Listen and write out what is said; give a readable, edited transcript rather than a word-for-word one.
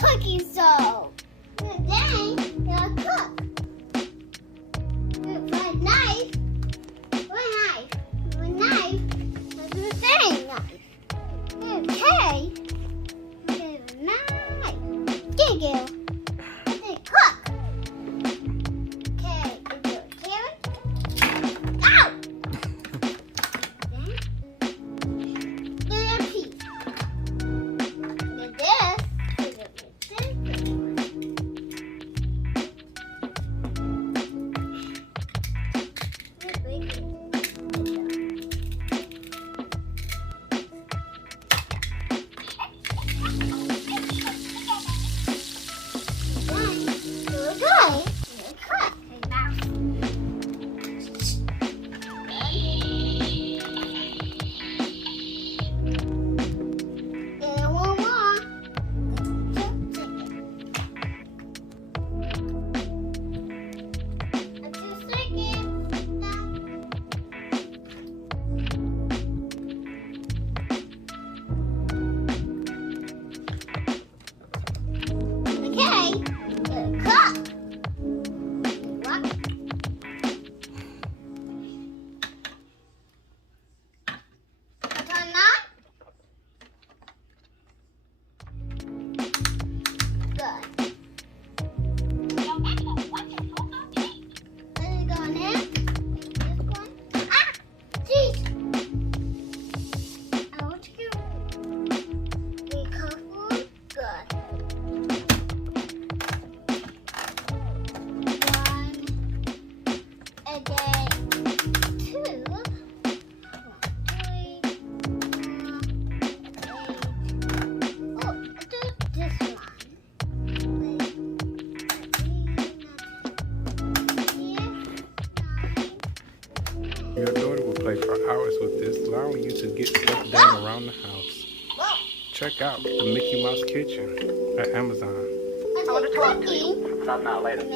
cooking show. Today, you'll cook. With my knife. My knife. That's the same knife. Okay. With a knife. Giggle. And then cook. Okay, and do a carrot. Ow! Then, do a piece. And this. Your daughter will play for hours with this, allowing you to get stuff done around the house. Check out the Mickey Mouse Kitchen at Amazon. I want to talk to you. Stop now, later.